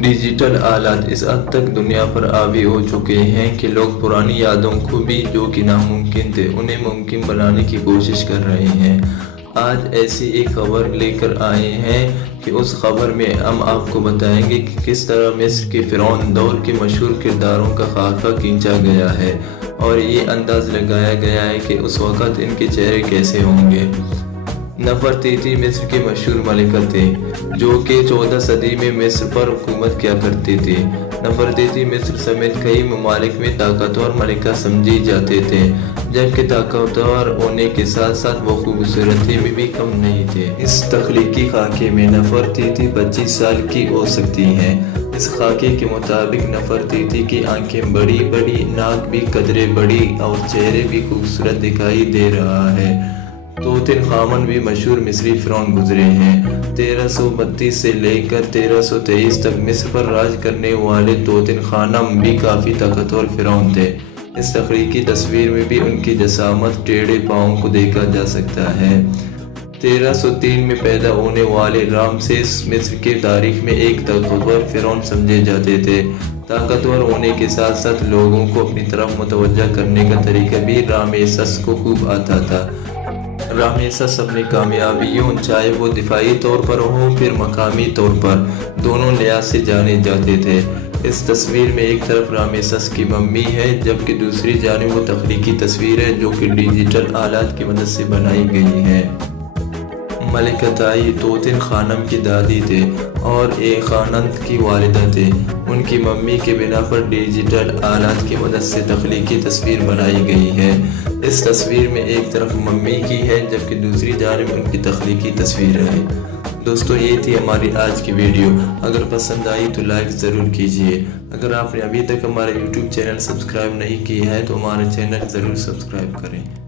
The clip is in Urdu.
ڈیجیٹل آلات اس حد تک دنیا پر حاوی ہو چکے ہیں کہ لوگ پرانی یادوں کو بھی جو کہ ناممکن تھے انہیں ممکن بنانے کی کوشش کر رہے ہیں۔ آج ایسی ایک خبر لے کر آئے ہیں کہ اس خبر میں ہم آپ کو بتائیں گے کہ کس طرح مصر کے فرعون دور کے مشہور کرداروں کا خاکہ کھینچا گیا ہے اور یہ انداز لگایا گیا ہے کہ اس وقت ان کے چہرے کیسے ہوں گے۔ نفرتیتی مصر کے مشہور ملکہ تھے جو کہ 14 صدی میں مصر پر حکومت کیا کرتے تھے۔ نفرتیتی مصر سمیت کئی ممالک میں طاقتور ملکہ سمجھی جاتے تھے، جبکہ طاقتور ہونے کے ساتھ ساتھ وہ خوبصورتی میں بھی کم نہیں تھے۔ اس تخلیقی خاکے میں نفرتیتی 25 سال کی ہو سکتی ہیں۔ اس خاکے کے مطابق نفرتیتی کی آنکھیں بڑی بڑی، ناک بھی قدرے بڑی اور چہرے بھی خوبصورت دکھائی دے رہا ہے۔ توت عنخ آمن بھی مشہور مصری فرعون گزرے ہیں۔ 1332 سے لے کر 1323 تک مصر پر راج کرنے والے توت عنخ آمن بھی کافی طاقتور فرعون تھے۔ اس تخلیقی تصویر میں بھی ان کی جسامت، ٹیڑھے پاؤں کو دیکھا جا سکتا ہے۔ 1303 میں پیدا ہونے والے رامسیس مصر کے تاریخ میں ایک طاقتور فرعون سمجھے جاتے تھے۔ طاقتور ہونے کے ساتھ ساتھ لوگوں کو اپنی طرف متوجہ کرنے کا طریقہ بھی رامسیس کو خوب آتا تھا۔ رامسیس اپنی کامیابیوں، چاہے وہ دفاعی طور پر ہوں پھر مقامی طور پر، دونوں لحاظ سے جانے جاتے تھے۔ اس تصویر میں ایک طرف رامسیس کی ممی ہے جبکہ دوسری جانب وہ تخلیقی تصویر ہے جو کہ ڈیجیٹل آلات کی مدد سے بنائی گئی ہے۔ ملکہ تائی توت عنخ آمن کی دادی تھے اور اخناتون کی والدہ تھے۔ ان کی ممی کے بنا پر ڈیجیٹل آلات کی مدد سے تخلیقی تصویر بنائی گئی ہے۔ اس تصویر میں ایک طرف ممی کی ہے جبکہ دوسری جانب ان کی تخلیقی تصویر ہے۔ دوستو، یہ تھی ہماری آج کی ویڈیو۔ اگر پسند آئی تو لائک ضرور کیجئے۔ اگر آپ نے ابھی تک ہمارا یوٹیوب چینل سبسکرائب نہیں کیا ہے تو ہمارے چینل ضرور سبسکرائب کریں۔